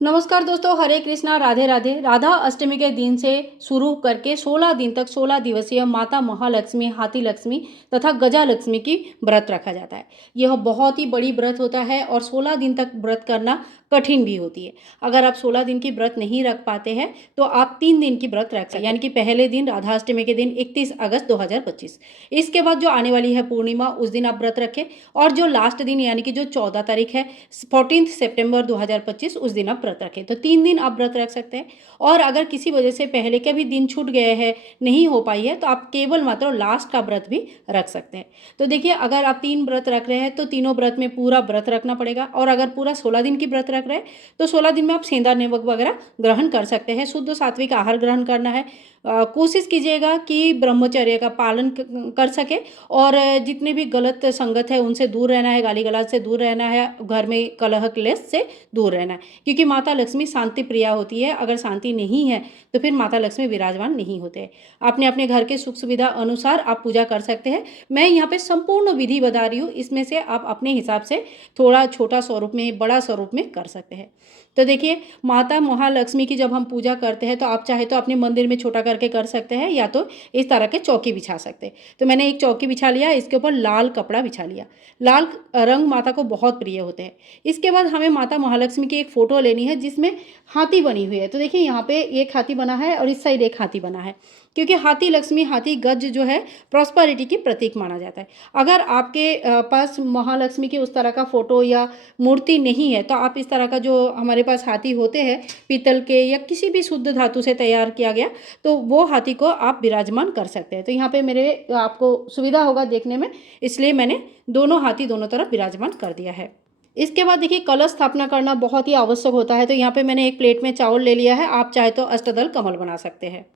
नमस्कार दोस्तों, हरे कृष्णा, राधे राधे। राधा अष्टमी के दिन से शुरू करके 16 दिन तक 16 दिवसीय माता महालक्ष्मी, हाथी लक्ष्मी तथा गजा लक्ष्मी की व्रत रखा जाता है। यह बहुत ही बड़ी व्रत होता है और 16 दिन तक व्रत करना कठिन भी होती है। अगर आप 16 दिन की व्रत नहीं रख पाते हैं तो आप 3 दिन की व्रत रख सकते हैं, यानी कि पहले दिन राधा अष्टमी के दिन 31 अगस्त 2025। इसके बाद जो आने वाली है पूर्णिमा, उस दिन आप व्रत रखें, और जो लास्ट दिन यानी कि जो 14 तारीख है 14 सितंबर 2025, उस दिन आप व्रत रखें। तो 3 दिन आप व्रत रख सकते हैं। और अगर किसी वजह से पहले के भी दिन छूट गए हैं, नहीं हो पाई है, तो आप केवल मात्र लास्ट का व्रत भी रख सकते हैं। तो देखिए, अगर आप 3 व्रत रख रहे हैं तो तीनों व्रत में पूरा व्रत रखना पड़ेगा, और अगर पूरा 16 दिन की व्रत रख रहे हैं तो 16 दिन में आप सेंधा नमक वगैरह ग्रहण कर सकते हैं। शुद्ध सात्विक आहार ग्रहण करना है। कोशिश कीजिएगा कि ब्रह्मचर्य का पालन कर सके, और जितने भी गलत संगत है उनसे दूर रहना है, गाली गलौज से दूर रहना है, घर में कलह क्लेश से दूर रहना है, क्योंकि माता लक्ष्मी शांति प्रिया होती है। अगर शांति नहीं है तो फिर माता लक्ष्मी विराजमान नहीं होते। अपने अपने घर के सुख सुविधा अनुसार आप पूजा कर सकते हैं। मैं यहाँ पे संपूर्ण विधि बता रही हूँ, इसमें से आप अपने हिसाब से थोड़ा छोटा स्वरूप में, बड़ा स्वरूप में कर सकते हैं। तो देखिए, माता महालक्ष्मी की जब हम पूजा करते हैं तो आप चाहे तो अपने मंदिर में छोटा करके कर सकते हैं, या तो इस तरह के चौकी बिछा सकते हैं। तो मैंने एक चौकी बिछा लिया, इसके ऊपर लाल कपड़ा बिछा लिया। लाल रंग माता को बहुत प्रिय होते हैं। इसके बाद हमें माता महालक्ष्मी की एक फ़ोटो लेनी है जिसमें हाथी बनी हुई है। तो देखिए, यहाँ पे एक हाथी बना है और इस साइड एक हाथी बना है, क्योंकि हाथी लक्ष्मी, हाथी गज जो है प्रॉस्पेरिटी की प्रतीक माना जाता है। अगर आपके पास महालक्ष्मी की उस तरह का फ़ोटो या मूर्ति नहीं है तो आप इस तरह का, जो हमारे पास हाथी होते हैं पीतल के या किसी भी शुद्ध धातु से तैयार किया गया, तो वो हाथी को आप विराजमान कर सकते हैं। तो यहाँ पे मेरे आपको सुविधा होगा देखने में, इसलिए मैंने दोनों हाथी दोनों तरफ विराजमान कर दिया है। इसके बाद देखिए, कलश स्थापना करना बहुत ही आवश्यक होता है। तो यहाँ पे मैंने एक प्लेट में चावल ले लिया है, आप चाहे तो अष्टदल कमल बना सकते हैं।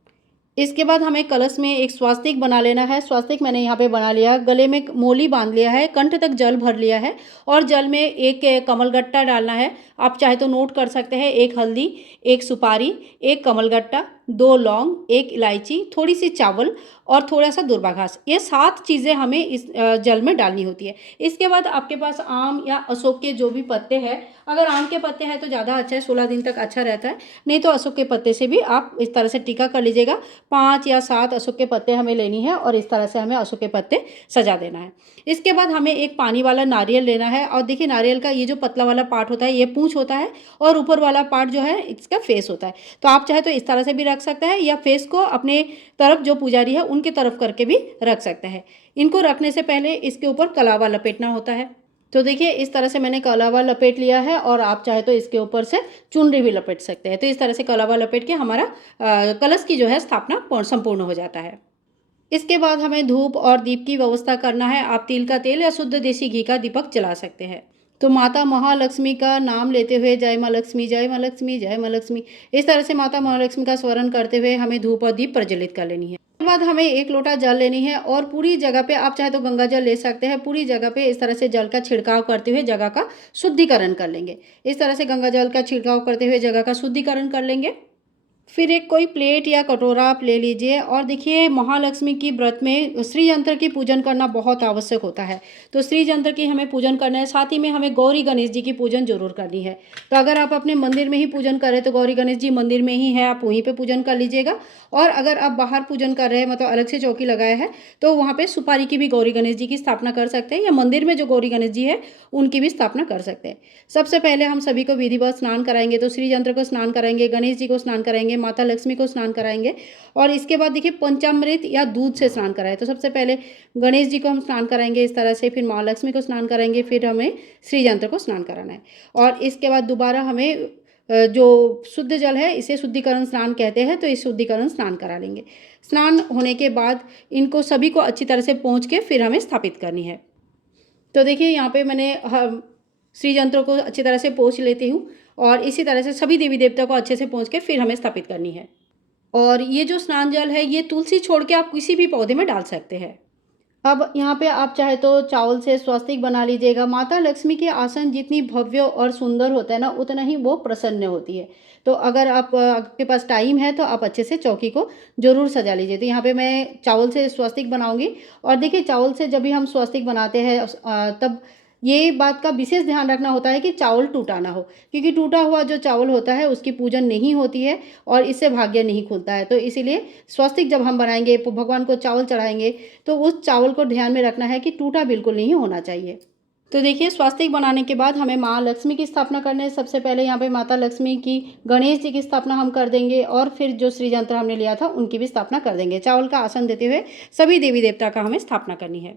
इसके बाद हमें कलश में एक स्वास्तिक बना लेना है। स्वास्तिक मैंने यहाँ पे बना लिया, गले में मोली बांध लिया है, कंठ तक जल भर लिया है, और जल में एक कमलगट्टा डालना है। आप चाहे तो नोट कर सकते हैं, एक हल्दी, एक सुपारी, एक कमलगट्टा, 2 लौंग, एक इलायची, थोड़ी सी चावल और थोड़ा सा दुर्वा घास। ये 7 चीज़ें हमें इस जल में डालनी होती है। इसके बाद आपके पास आम या अशोक के जो भी पत्ते हैं, अगर आम के पत्ते हैं तो ज़्यादा अच्छा है, 16 दिन तक अच्छा रहता है। नहीं तो अशोक के पत्ते से भी आप इस तरह से टीका कर लीजिएगा। 5 या 7 अशोक के पत्ते हमें लेनी है, और इस तरह से हमें अशोक के पत्ते सजा देना है। इसके बाद हमें एक पानी वाला नारियल लेना है, और देखिए, नारियल का ये जो पतला वाला पार्ट होता है ये पूंछ होता है, और ऊपर वाला पार्ट जो है इसका फेस होता है। तो आप चाहे तो इस तरह से भी रख सकते हैं, या फेस को अपने तरफ जो पुजारी है उनके तरफ करके भी रख सकते हैं। इनको रखने से पहले इसके ऊपर कलावा लपेटना होता है। तो देखिए, इस तरह से मैंने कलावा लपेट लिया है, और आप चाहे तो इसके ऊपर से चुनरी भी लपेट सकते हैं। तो इस तरह से कलावा लपेट के हमारा कलश की जो है स्थापना संपूर्ण हो जाता है। इसके बाद हमें धूप और दीप की व्यवस्था करना है। आप तिल का तेल या शुद्ध देसी घी का दीपक जला सकते हैं। तो माता महालक्ष्मी का नाम लेते हुए जय माँ लक्ष्मी, जय माँ लक्ष्मी, जय माँ लक्ष्मी, इस तरह से माता महालक्ष्मी का स्मरण करते हुए हमें धूप और दीप प्रज्वलित कर लेनी है। उसके बाद हमें 1 लोटा जल लेनी है, और पूरी जगह पे आप चाहे तो गंगा जल ले सकते हैं। पूरी जगह पे इस तरह से जल का छिड़काव करते हुए जगह का शुद्धिकरण कर लेंगे। इस तरह से गंगा जल का छिड़काव करते हुए जगह का शुद्धिकरण कर लेंगे। फिर एक कोई प्लेट या कटोरा आप ले लीजिए, और देखिए, महालक्ष्मी की व्रत में श्री यंत्र की पूजन करना बहुत आवश्यक होता है। तो श्री यंत्र की हमें पूजन करना है, साथ ही में हमें गौरी गणेश जी की पूजन जरूर करनी है। तो अगर आप अपने मंदिर में ही पूजन कर रहे हैं तो गौरी गणेश जी मंदिर में ही है, आप वहीं पे पूजन कर लीजिएगा। और अगर आप बाहर पूजन कर रहे हैं, मतलब अलग से चौकी लगाए हैं, तो वहाँ पे सुपारी की भी गौरी गणेश जी की स्थापना कर सकते हैं, या मंदिर में जो गौरी गणेश जी है उनकी भी स्थापना कर सकते हैं। सबसे पहले हम सभी को विधिवत स्नान कराएंगे। तो श्री यंत्र को स्नान कराएंगे, गणेश जी को स्नान कराएंगे, माता लक्ष्मी को स्नान कराएंगे, और इसके बाद देखिए, पंचामृत या दूध से स्नान कराएं। तो सबसे पहले गणेश जी को हम स्नान कराएंगे इस तरह से, फिर माँ लक्ष्मी को स्नान कराएंगे, फिर हमें श्री यंत्र को स्नान कराना है। और इसके बाद दोबारा हमें जो शुद्ध जल है इसे शुद्धिकरण स्नान कहते हैं, तो इस शुद्धिकरण स्नान करा लेंगे। स्नान होने के बाद इनको सभी को अच्छी तरह से पोंछ के फिर हमें स्थापित करनी है। तो देखिए, यहाँ पे मैंने श्री यंत्रों को अच्छी तरह से पोंछ लेती हूँ, और इसी तरह से सभी देवी देवता को अच्छे से पोंछ के फिर हमें स्थापित करनी है। और ये जो स्नान जल है ये तुलसी छोड़ के आप किसी भी पौधे में डाल सकते हैं। अब यहाँ पे आप चाहे तो चावल से स्वस्तिक बना लीजिएगा। माता लक्ष्मी के आसन जितनी भव्य और सुंदर होता है ना, उतना ही वो प्रसन्न होती है। तो अगर आपके पास टाइम है तो आप अच्छे से चौकी को जरूर सजा लीजिए। तो यहाँ पे मैं चावल से स्वस्तिक बनाऊंगी, और देखिए, चावल से जब भी हम स्वस्तिक बनाते हैं तब ये बात का विशेष ध्यान रखना होता है कि चावल टूटा ना हो, क्योंकि टूटा हुआ जो चावल होता है उसकी पूजन नहीं होती है और इससे भाग्य नहीं खुलता है। तो इसीलिए स्वस्तिक जब हम बनाएंगे, भगवान को चावल चढ़ाएंगे, तो उस चावल को ध्यान में रखना है कि टूटा बिल्कुल नहीं होना चाहिए। तो देखिए, स्वास्तिक बनाने के बाद हमें माँ लक्ष्मी की स्थापना करना है। सबसे पहले यहाँ पे माता लक्ष्मी की, गणेश जी की स्थापना हम कर देंगे और फिर जो श्री यंत्र हमने लिया था उनकी भी स्थापना कर देंगे। चावल का आसन देते हुए सभी देवी देवता का हमें स्थापना करनी है।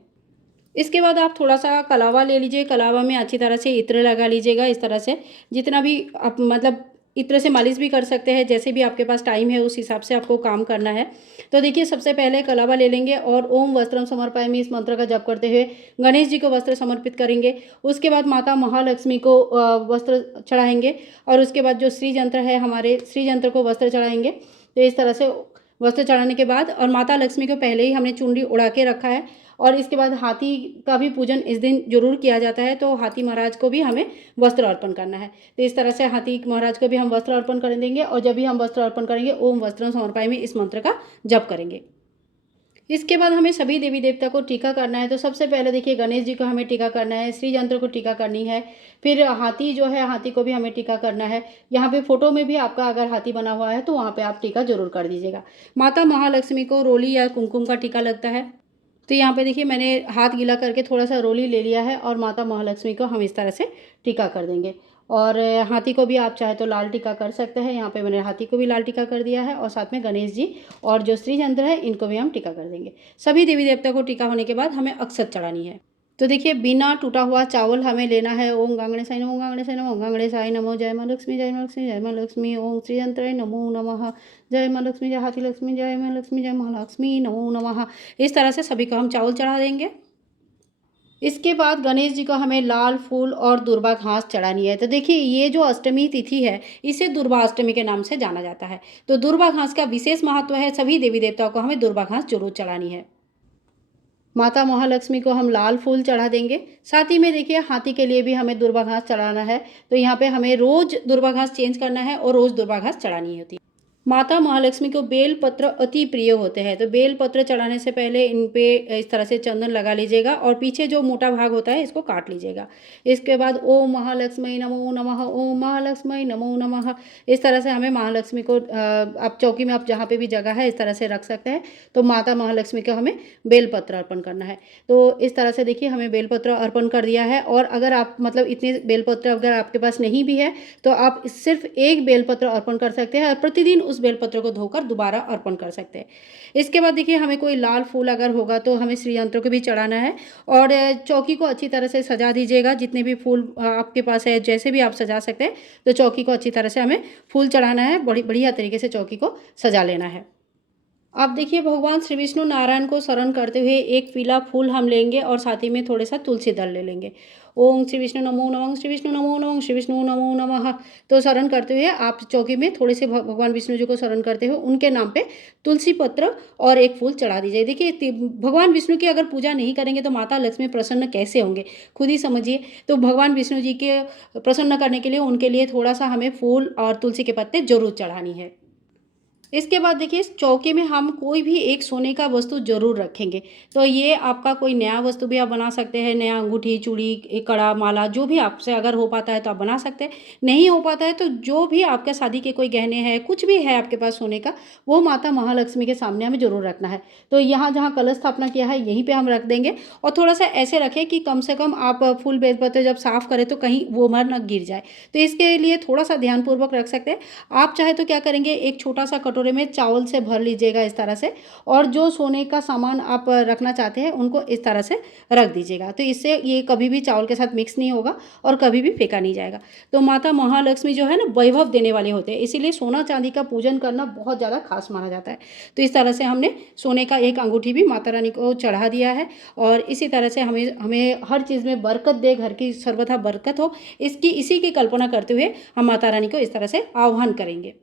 इसके बाद आप थोड़ा-सा कलावा ले लीजिए, कलावा में अच्छी तरह से इत्र लगा लीजिएगा इस तरह से, जितना भी आप मतलब इत्र से मालिश भी कर सकते हैं, जैसे भी आपके पास टाइम है उस हिसाब से आपको काम करना है। तो देखिए, सबसे पहले कलावा ले लेंगे और ओम वस्त्रम समर्पयामि इस मंत्र का जप करते हुए गणेश जी को वस्त्र समर्पित करेंगे। उसके बाद माता महालक्ष्मी को वस्त्र चढ़ाएँगे और उसके बाद जो श्री यंत्र है हमारे, श्री यंत्र को वस्त्र चढ़ाएँगे। तो इस तरह से वस्त्र चढ़ाने के बाद और माता लक्ष्मी को पहले ही हमने चुनरी उड़ा के रखा है और इसके बाद हाथी का भी पूजन इस दिन ज़रूर किया जाता है, तो हाथी महाराज को भी हमें वस्त्र अर्पण करना है। तो इस तरह से हाथी महाराज को भी हम वस्त्र अर्पण कर देंगे और जब भी हम वस्त्र अर्पण करेंगे ओम वस्त्रम समर्पयामि इस मंत्र का जप करेंगे। इसके बाद हमें सभी देवी देवता को टीका करना है। तो सबसे पहले देखिए, गणेश जी को हमें टीका करना है, श्री यंत्र को टीका करनी है, फिर हाथी जो है हाथी को भी हमें टीका करना है। यहाँ पे फोटो में भी आपका अगर हाथी बना हुआ है तो वहाँ पे आप टीका जरूर कर दीजिएगा। माता महालक्ष्मी को रोली या कुमकुम का टीका लगता है। तो यहाँ पे देखिए, मैंने हाथ गीला करके थोड़ा सा रोली ले लिया है और माता महालक्ष्मी को हम इस तरह से टीका कर देंगे। और हाथी को भी आप चाहे तो लाल टीका कर सकते हैं। यहाँ पे मैंने हाथी को भी लाल टीका कर दिया है और साथ में गणेश जी और जो श्री यंत्र है इनको भी हम टीका कर देंगे। सभी देवी देवता को टीका होने के बाद हमें अक्षत चढ़ानी है। तो देखिए, बिना टूटा हुआ चावल हमें लेना है। ओम गांगणेशाय नमो, गांगणेशाय नमो, गांगणेशाय नमो, जय माँ लक्ष्मी, जय माँ लक्ष्मी, जय माँ लक्ष्मी, ओम श्री यंत्राय नमो नमः, जय माँ लक्ष्मी, जय हाथी लक्ष्मी, जय माँ लक्ष्मी, जय माँ लक्ष्मी, नमो नमः। इस तरह से सभी को हम चावल चढ़ा देंगे। इसके बाद गणेश जी को हमें लाल फूल और दुर्वा घास चढ़ानी है। तो देखिए, ये जो अष्टमी तिथि है इसे दुर्वा अष्टमी के नाम से जाना जाता है। तो दुर्वा घास का विशेष महत्व है, सभी देवी देवताओं को हमें दुर्वा घास जरूर चढ़ानी है। माता महालक्ष्मी को हम लाल फूल चढ़ा देंगे। साथ ही में देखिए, हाथी के लिए भी हमें दुर्वा घास चढ़ाना है। तो यहाँ पे हमें रोज दुर्वा घास चेंज करना है और रोज दुर्वा घास चढ़ानी होती है। माता महालक्ष्मी को बेल पत्र अति प्रिय होते हैं। तो बेल पत्र चढ़ाने से पहले इन पे इस तरह से चंदन लगा लीजिएगा और पीछे जो मोटा भाग होता है इसको काट लीजिएगा। इसके बाद ओम महालक्ष्मी नमो नमः, ओम महालक्ष्मी नमो नमः, इस तरह से हमें महालक्ष्मी को आप चौकी में आप जहाँ पे भी जगह है इस तरह से रख सकते हैं। तो माता महालक्ष्मी को हमें बेलपत्र अर्पण करना है। तो इस तरह से देखिए, हमें बेलपत्र अर्पण कर दिया है। और अगर आप मतलब इतने बेलपत्र अगर आपके पास नहीं भी है तो आप सिर्फ एक बेलपत्र अर्पण कर सकते हैं और प्रतिदिन उस बेलपत्र को धोकर दोबारा अर्पण कर सकते हैं। इसके बाद देखिए, हमें कोई लाल फूल अगर होगा तो हमें श्री यंत्र को भी चढ़ाना है और चौकी को अच्छी तरह से सजा दीजिएगा। जितने भी फूल आपके पास है, जैसे भी आप सजा सकते हैं, तो चौकी को अच्छी तरह से हमें फूल चढ़ाना है, बढ़िया तरीके से चौकी को सजा लेना है। अब देखिए, भगवान श्री विष्णु नारायण को शरण करते हुए एक पीला फूल हम लेंगे और साथ ही में थोड़े सा तुलसी दल ले लेंगे। ओम श्री विष्णु नमो नमः, श्री विष्णु नमो नमः, श्री विष्णु नमो नमः। तो शरण करते हुए आप चौकी में थोड़े से भगवान विष्णु जी को शरण करते हुए उनके नाम पे तुलसी पत्र और एक फूल चढ़ा दीजिए। देखिए, भगवान विष्णु की अगर पूजा नहीं करेंगे तो माता लक्ष्मी प्रसन्न कैसे होंगे, खुद ही समझिए। तो भगवान विष्णु जी के प्रसन्न करने के लिए उनके लिए थोड़ा सा हमें फूल और तुलसी के पत्ते जरूर चढ़ानी है। इसके बाद देखिए, इस चौके में हम कोई भी एक सोने का वस्तु जरूर रखेंगे। तो ये आपका कोई नया वस्तु भी आप बना सकते हैं, नया अंगूठी, चूड़ी, कड़ा, माला, जो भी आपसे अगर हो पाता है तो आप बना सकते हैं। नहीं हो पाता है तो जो भी आपके शादी के कोई गहने हैं, कुछ भी है आपके पास सोने का, वो माता महालक्ष्मी के सामने हमें जरूर रखना है। तो यहाँ जहाँ कलश स्थापना किया है यहीं पर हम रख देंगे और थोड़ा सा ऐसे रखें कि कम से कम आप फूल बेलपत्र जब साफ़ करें तो कहीं वो मर न गिर जाए। तो इसके लिए थोड़ा सा ध्यानपूर्वक रख सकते हैं। आप चाहे तो क्या करेंगे, एक छोटा सा कटोरे में चावल से भर लीजिएगा इस तरह से, और जो सोने का सामान आप रखना चाहते हैं उनको इस तरह से रख दीजिएगा। तो इससे ये कभी भी चावल के साथ मिक्स नहीं होगा और कभी भी फेंका नहीं जाएगा। तो माता महालक्ष्मी जो है ना, वैभव देने वाले होते हैं, इसीलिए सोना चांदी का पूजन करना बहुत ज़्यादा खास माना जाता है। तो इस तरह से हमने सोने का एक अंगूठी भी माता रानी को चढ़ा दिया है और इसी तरह से हमें हर चीज़ में बरकत दे, घर की सर्वथा बरकत हो, इसी की कल्पना करते हुए हम माता रानी को इस तरह से आह्वान करेंगे।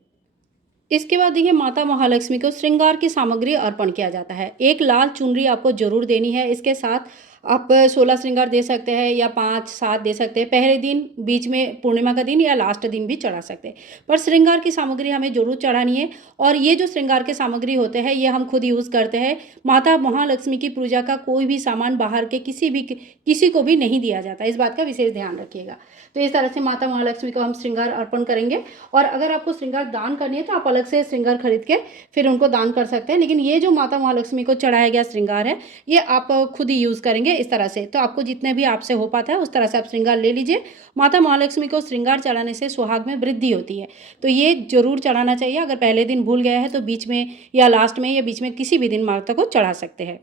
इसके बाद देखिए, माता महालक्ष्मी को श्रृंगार की सामग्री अर्पण किया जाता है। एक लाल चुनरी आपको जरूर देनी है। इसके साथ आप 16 श्रृंगार दे सकते हैं या 5-7 दे सकते हैं। पहले दिन, बीच में पूर्णिमा का दिन या लास्ट दिन भी चढ़ा सकते हैं। पर श्रृंगार की सामग्री हमें ज़रूर चढ़ानी है और ये जो श्रृंगार के सामग्री होते हैं ये हम खुद यूज़ करते हैं। माता महालक्ष्मी की पूजा का कोई भी सामान बाहर के किसी को भी नहीं दिया जाता। इस बात का विशेष ध्यान रखिएगा। तो इस तरह से माता महालक्ष्मी को हम श्रृंगार अर्पण करेंगे और अगर आपको श्रृंगार दान करनी है तो आप अलग से श्रृंगार खरीद के फिर उनको दान कर सकते हैं। लेकिन ये जो माता महालक्ष्मी को चढ़ाया गया श्रृंगार है ये आप खुद ही यूज़ करेंगे इस तरह से। तो आपको जितने भी आपसे हो पाता है उस तरह से आप श्रृंगार ले लीजिए। माता महालक्ष्मी को श्रृंगार चढ़ाने से सुहाग में वृद्धि होती है, तो ये जरूर चढ़ाना चाहिए। अगर पहले दिन भूल गया है तो बीच में या लास्ट में या बीच में किसी भी दिन माता को चढ़ा सकते हैं।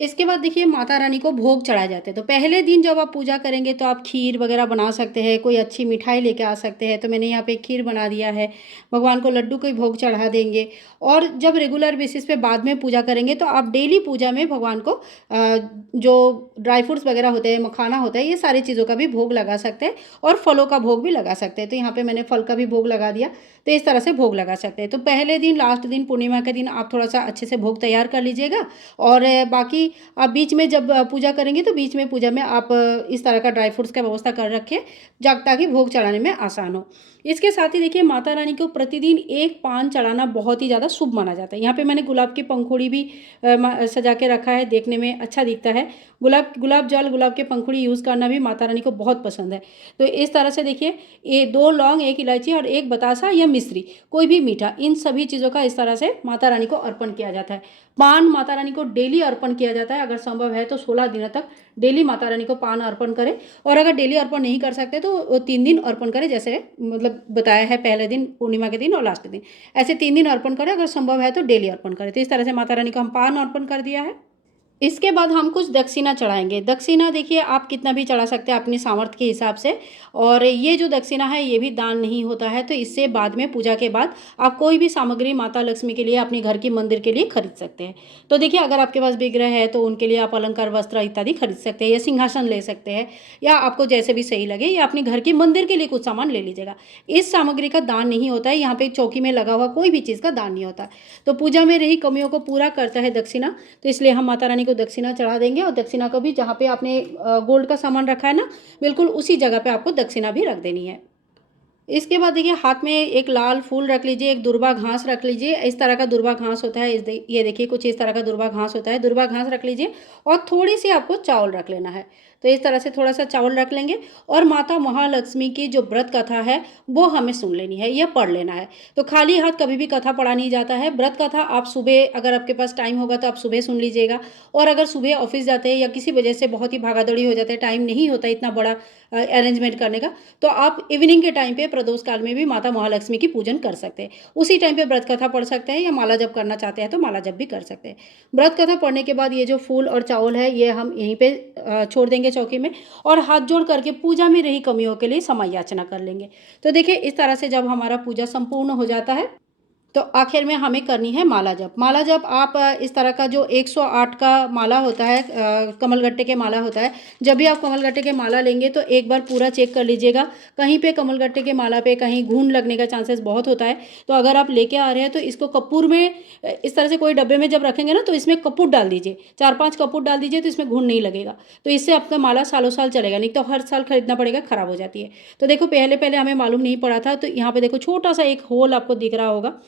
इसके बाद देखिए माता रानी को भोग चढ़ाए जाते हैं। तो पहले दिन जब आप पूजा करेंगे तो आप खीर वगैरह बना सकते हैं, कोई अच्छी मिठाई लेके आ सकते हैं। तो मैंने यहाँ पे खीर बना दिया है। भगवान को लड्डू कोई भोग चढ़ा देंगे और जब रेगुलर बेसिस पे बाद में पूजा करेंगे तो आप डेली पूजा में भगवान को जो ड्राई फ्रूट्स वगैरह होते हैं, मखाना होता है, ये सारी चीज़ों का भी भोग लगा सकते हैं और फलों का भोग भी लगा सकते हैं। तो यहाँ पे मैंने फल का भी भोग लगा दिया। तो इस तरह से भोग लगा सकते हैं। तो पहले दिन, लास्ट दिन, पूर्णिमा के दिन आप थोड़ा सा अच्छे से भोग तैयार कर लीजिएगा और बाकी आप बीच में जब पूजा करेंगे तो बीच में पूजा में आप इस तरह का ड्राई फ्रूट्स का व्यवस्था कर रखें ताकि भोग चढ़ाने में आसान हो। इसके साथ ही देखिए माता रानी को प्रतिदिन एक पान चढ़ाना बहुत ही ज़्यादा शुभ माना जाता है। यहाँ पे मैंने गुलाब की पंखुड़ी भी सजा के रखा है, देखने में अच्छा दिखता है। गुलाब जल, गुलाब के पंखुड़ी यूज़ करना भी माता रानी को बहुत पसंद है। तो इस तरह से देखिए ये 2 लौंग, 1 इलायची और 1 बतासा या मिश्री, कोई भी मीठा, इन सभी चीज़ों का इस तरह से माता रानी को अर्पण किया जाता है। पान माता रानी को डेली अर्पण किया जाता है। अगर संभव है तो 16 दिनों तक डेली माता रानी को पान अर्पण करें और अगर डेली अर्पण नहीं कर सकते तो 3 दिन अर्पण करें, जैसे मतलब बताया है, पहले दिन, पूर्णिमा के दिन और लास्ट दिन, ऐसे 3 दिन अर्पण करें। अगर संभव है तो डेली अर्पण करें। तो इस तरह से माता रानी को हम पान अर्पण कर दिया है। इसके बाद हम कुछ दक्षिणा चढ़ाएंगे। दक्षिणा देखिए आप कितना भी चढ़ा सकते हैं अपनी सामर्थ्य के हिसाब से, और ये जो दक्षिणा है ये भी दान नहीं होता है। तो इससे बाद में, पूजा के बाद, आप कोई भी सामग्री माता लक्ष्मी के लिए, अपने घर की मंदिर के लिए खरीद सकते हैं। तो देखिए अगर आपके पास विग्रह है तो उनके लिए आप अलंकार, वस्त्र इत्यादि खरीद सकते हैं या सिंहासन ले सकते हैं, या आपको जैसे भी सही लगे, या अपने घर की मंदिर के लिए कुछ सामान ले लीजिएगा। इस सामग्री का दान नहीं होता है। यहाँ पे चौकी में लगा हुआ कोई भी चीज़ का दान नहीं होता। तो पूजा में रही कमियों को पूरा करता है दक्षिणा। तो इसलिए हम माता रानी को दक्षिणा चढ़ा देंगे और दक्षिणा को भी जहाँ पे आपने गोल्ड का सामान रखा है ना, बिल्कुल उसी जगह पे आपको दक्षिणा भी रख देनी है। इसके बाद देखिए हाथ में एक लाल फूल रख लीजिए, एक दुर्वा घास रख लीजिए। इस तरह का दुर्वा घास होता है, ये देखिए कुछ इस तरह का दुर्वा घास होता है। दुर्वा घास रख लीजिए और थोड़ी सी आपको चावल रख लेना है। तो इस तरह से थोड़ा सा चावल रख लेंगे और माता महालक्ष्मी की जो व्रत कथा है वो हमें सुन लेनी है या पढ़ लेना है। तो खाली हाथ कभी भी कथा पढ़ा नहीं जाता है। व्रत कथा आप सुबह, अगर आपके पास टाइम होगा तो आप सुबह सुन लीजिएगा, और अगर सुबह ऑफिस जाते हैं या किसी वजह से बहुत ही भागादौड़ी हो जाते हैं, टाइम नहीं होता इतना बड़ा अरेंजमेंट करने का, तो आप इवनिंग के टाइम पे प्रदोष काल में भी माता महालक्ष्मी की पूजन कर सकते हैं। उसी टाइम पे व्रत कथा पढ़ सकते हैं, या माला जप करना चाहते हैं तो माला जप भी कर सकते हैं। व्रत कथा पढ़ने के बाद ये जो फूल और चावल है ये हम यहीं पे छोड़ देंगे चौकी में, और हाथ जोड़ करके पूजा में रही कमियों के लिए समय याचना कर लेंगे। तो देखिए इस तरह से जब हमारा पूजा संपूर्ण हो जाता है तो आखिर में हमें करनी है माला जप। माला जप आप इस तरह का जो 108 का माला होता है, कमलगट्टे के माला होता है, जब भी आप कमलगट्टे के माला लेंगे तो एक बार पूरा चेक कर लीजिएगा। कहीं पे कमलगट्टे के माला पे कहीं घून लगने का चांसेस बहुत होता है। तो अगर आप लेके आ रहे हैं तो इसको कपूर में, इस तरह से कोई डब्बे में जब रखेंगे ना तो इसमें कपूर डाल दीजिए, 4-5 कपूर डाल दीजिए, तो इसमें घून नहीं लगेगा। तो इससे आपका माला सालों साल चलेगा, नहीं तो हर साल खरीदना पड़ेगा, ख़राब हो जाती है। तो देखो पहले पहले हमें मालूम नहीं पड़ा था। तो यहाँ पे देखो छोटा सा एक होल आपको दिख रहा होगा,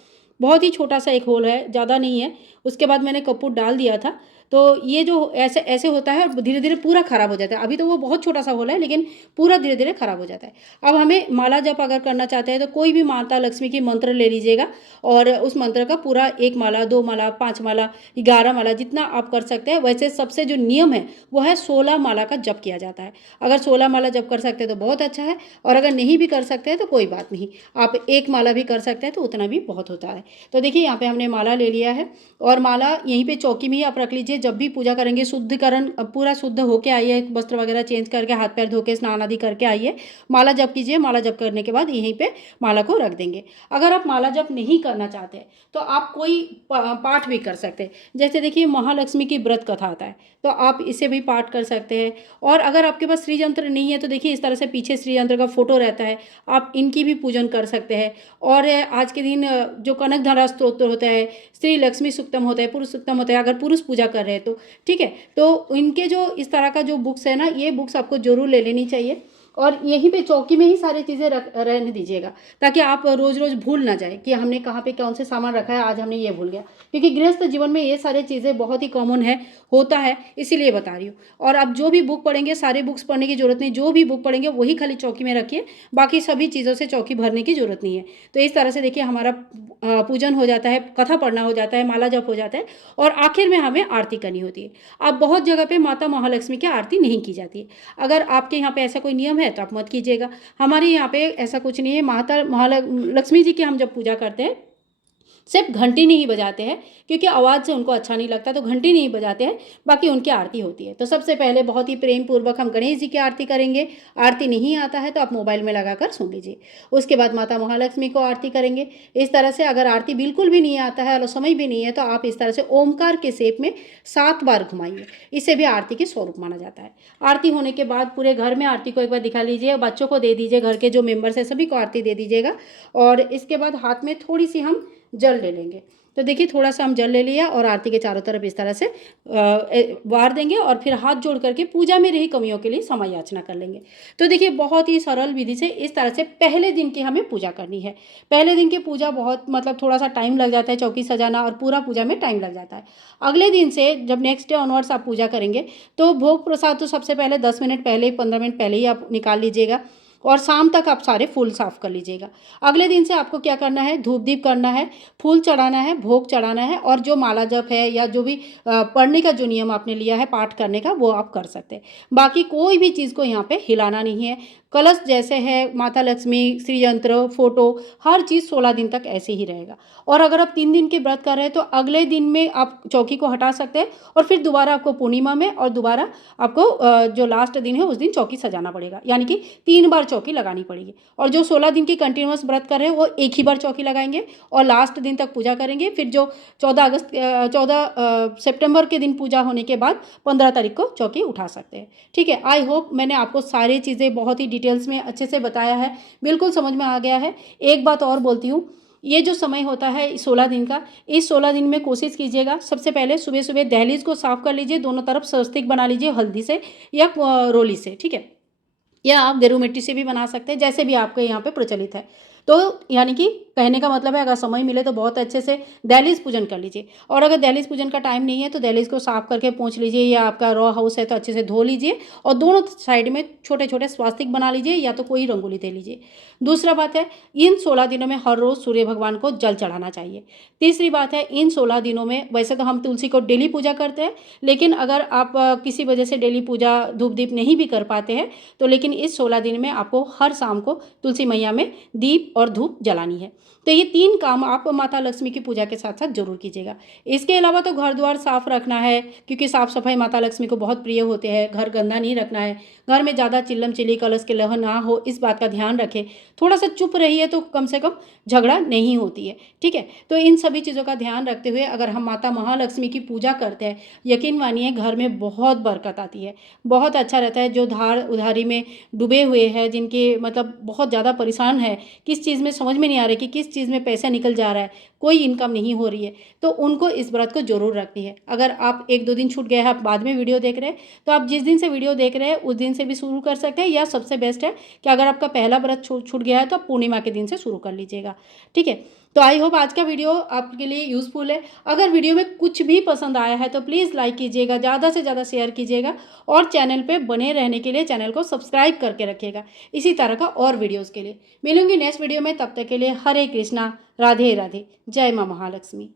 बहुत ही छोटा सा एक होल है, ज़्यादा नहीं है। उसके बाद मैंने कपूर डाल दिया था। तो ये जो ऐसे ऐसे होता है और धीरे धीरे पूरा ख़राब हो जाता है। अभी तो वो बहुत छोटा सा होल है, लेकिन पूरा धीरे धीरे ख़राब हो जाता है। अब हमें माला जप अगर करना चाहते हैं तो कोई भी माता लक्ष्मी की मंत्र ले लीजिएगा, और उस मंत्र का पूरा 1 माला, 2 माला, 5 माला, 11 माला, जितना आप कर सकते हैं। वैसे सबसे जो नियम है वो है 16 माला का जप किया जाता है। अगर 16 माला जप कर सकते हैं तो बहुत अच्छा है, और अगर नहीं भी कर सकते हैं तो कोई बात नहीं, आप 1 माला भी कर सकते हैं तो उतना भी बहुत होता है। तो देखिए यहाँ पे हमने माला ले लिया है, और माला यहीं पे चौकी में ही आप रख लीजिए। जब भी पूजा करेंगे शुद्धिकरण पूरा शुद्ध होके आइए, वस्त्र वगैरह चेंज करके, हाथ पैर धो के, स्नान आदि करके आइए, माला जप कीजिए। माला जप करने के बाद यहीं पे माला को रख देंगे। अगर आप माला जप नहीं करना चाहते तो आप कोई पाठ भी कर सकते हैं। जैसे देखिए महालक्ष्मी की व्रत कथा आता है तो आप इसे भी पाठ कर सकते हैं। और अगर आपके पास श्री यंत्र नहीं है तो देखिए इस तरह से पीछे श्री यंत्र का फोटो रहता है, आप इनकी भी पूजन कर सकते हैं। और आज के दिन जो कनक धारा स्तोत्र होता है, श्री लक्ष्मी सूक्तम होता है, पुरुष सूक्तम होता है, अगर पुरुष पूजा कर रहे तो, ठीक है। तो इनके जो इस तरह का जो बुक्स है ना, ये बुक्स आपको ज़रूर ले लेनी चाहिए और यहीं पे चौकी में ही सारी चीज़ें रहने दीजिएगा, ताकि आप रोज़ रोज़ भूल ना जाए कि हमने कहाँ पे कौन से सामान रखा है, आज हमने ये भूल गया। क्योंकि गृहस्थ जीवन में ये सारी चीज़ें बहुत ही कॉमन है, होता है, इसीलिए बता रही हूँ। और आप जो भी बुक पढ़ेंगे, सारे बुक्स पढ़ने की ज़रूरत नहीं, जो भी बुक पढ़ेंगे वही खाली चौकी में रखिए, बाकी सभी चीज़ों से चौकी भरने की ज़रूरत नहीं है। तो इस तरह से देखिए हमारा पूजन हो जाता है, कथा पढ़ना हो जाता है, माला जप हो जाता है और आखिर में हमें आरती करनी होती है। अब बहुत जगह पे माता महालक्ष्मी की आरती नहीं की जाती है। अगर आपके यहाँ पे ऐसा कोई नियम है तो आप मत कीजिएगा। हमारे यहाँ पे ऐसा कुछ नहीं है। माता महालक्ष्मी जी की हम जब पूजा करते हैं, सिर्फ घंटी नहीं बजाते हैं, क्योंकि आवाज़ से उनको अच्छा नहीं लगता, तो घंटी नहीं बजाते हैं, बाकी उनकी आरती होती है। तो सबसे पहले बहुत ही प्रेम पूर्वक हम गणेश जी की आरती करेंगे। आरती नहीं आता है तो आप मोबाइल में लगाकर सुन लीजिए। उसके बाद माता महालक्ष्मी को आरती करेंगे। इस तरह से अगर आरती बिल्कुल भी नहीं आता है और समय भी नहीं है तो आप इस तरह से ओमकार के शेप में 7 बार घुमाइए। इससे भी आरती के स्वरूप माना जाता है। आरती होने के बाद पूरे घर में आरती को एक बार दिखा लीजिए, बच्चों को दे दीजिए, घर के जो मेंबर्स हैं सभी को आरती दे दीजिएगा। और इसके बाद हाथ में थोड़ी सी हम जल ले लेंगे। तो देखिए थोड़ा सा हम जल ले लिया और आरती के चारों तरफ इस तरह से वार देंगे और फिर हाथ जोड़ करके पूजा में रही कमियों के लिए समय याचना कर लेंगे। तो देखिए बहुत ही सरल विधि से इस तरह से पहले दिन की हमें पूजा करनी है। पहले दिन की पूजा बहुत मतलब थोड़ा सा टाइम लग जाता है, चौकी सजाना और पूरा पूजा में टाइम लग जाता है। अगले दिन से जब नेक्स्ट डे ऑनवर्ड्स आप पूजा करेंगे तो भोग प्रसाद तो सबसे पहले 10 मिनट पहले ही, 15 मिनट पहले ही आप निकाल लीजिएगा और शाम तक आप सारे फूल साफ कर लीजिएगा। अगले दिन से आपको क्या करना है, धूप दीप करना है, फूल चढ़ाना है, भोग चढ़ाना है और जो माला जप है या जो भी पढ़ने का जो नियम आपने लिया है पाठ करने का, वो आप कर सकते हैं। बाकी कोई भी चीज़ को यहाँ पे हिलाना नहीं है। कलश जैसे है, माता लक्ष्मी, श्री यंत्र, फोटो, हर चीज़ 16 दिन तक ऐसे ही रहेगा। और अगर आप 3 दिन के व्रत कर रहे हैं तो अगले दिन में आप चौकी को हटा सकते हैं और फिर दोबारा आपको पूर्णिमा में और दोबारा आपको जो लास्ट दिन है उस दिन चौकी सजाना पड़ेगा, यानी कि 3 बार चौकी लगानी पड़ेगी। और जो 16 दिन की कंटिन्यूअस व्रत कर रहे हैं वो एक ही बार चौकी लगाएंगे और लास्ट दिन तक पूजा करेंगे। फिर जो 14 सितंबर के दिन पूजा होने के बाद 15 तारीख को चौकी उठा सकते हैं। ठीक है, आई होप मैंने आपको सारी चीज़ें बहुत ही डिटेल्स में अच्छे से बताया है, बिल्कुल समझ में आ गया है। एक बात और बोलती हूँ, ये जो समय होता है 16 दिन का, इस 16 दिन में कोशिश कीजिएगा सबसे पहले सुबह सुबह दहलीज को साफ कर लीजिए, दोनों तरफ स्वस्तिक बना लीजिए हल्दी से या रोली से, ठीक है, या आप गेरू मिट्टी से भी बना सकते हैं, जैसे भी आपके यहाँ पे प्रचलित है। तो यानी कि कहने का मतलब है अगर समय मिले तो बहुत अच्छे से दहलीज पूजन कर लीजिए। और अगर दहलीज पूजन का टाइम नहीं है तो दहलीज को साफ करके पोंछ लीजिए, या आपका रॉ हाउस है तो अच्छे से धो लीजिए और दोनों साइड में छोटे छोटे स्वास्तिक बना लीजिए या तो कोई रंगोली दे लीजिए। दूसरा बात है, इन 16 दिनों में हर रोज़ सूर्य भगवान को जल चढ़ाना चाहिए। तीसरी बात है, इन 16 दिनों में वैसे तो हम तुलसी को डेली पूजा करते हैं, लेकिन अगर आप किसी वजह से डेली पूजा धूप दीप नहीं भी कर पाते हैं तो लेकिन इस 16 दिन में आपको हर शाम को तुलसी मैया में दीप और धूप जलानी है। तो ये 3 काम आप माता लक्ष्मी की पूजा के साथ साथ जरूर कीजिएगा। इसके अलावा तो घर द्वार साफ रखना है, क्योंकि साफ सफाई माता लक्ष्मी को बहुत प्रिय होते हैं। घर गंदा नहीं रखना है, घर में ज़्यादा चिल्लम चिल्ली कलश के लह ना हो, इस बात का ध्यान रखें। थोड़ा सा चुप रहिए तो कम से कम झगड़ा नहीं होती है, ठीक है। तो इन सभी चीज़ों का ध्यान रखते हुए अगर हम माता महालक्ष्मी की पूजा करते हैं, यकीन मानिए घर में बहुत बरकत आती है, बहुत अच्छा रहता है। जो धार उधारी में डूबे हुए हैं, जिनके मतलब बहुत ज़्यादा परेशान है, किस चीज़ में समझ में नहीं आ रहा है कि किस चीज़ में पैसा निकल जा रहा है, कोई इनकम नहीं हो रही है, तो उनको इस व्रत को जरूर रखनी है। अगर आप 1-2 दिन छूट गया है, आप बाद में वीडियो देख रहे हैं, तो आप जिस दिन से वीडियो देख रहे हैं उस दिन से भी शुरू कर सकते हैं, या सबसे बेस्ट है कि अगर आपका पहला व्रत छूट गया है तो आप पूर्णिमा के दिन से शुरू कर लीजिएगा, ठीक है। तो आई होप आज का वीडियो आपके लिए यूज़फुल है। अगर वीडियो में कुछ भी पसंद आया है तो प्लीज़ लाइक कीजिएगा, ज़्यादा से ज़्यादा शेयर कीजिएगा और चैनल पे बने रहने के लिए चैनल को सब्सक्राइब करके रखिएगा इसी तरह का और वीडियोज़ के लिए। मिलूंगी नेक्स्ट वीडियो में, तब तक के लिए हरे कृष्णा, राधे राधे, जय माँ महालक्ष्मी।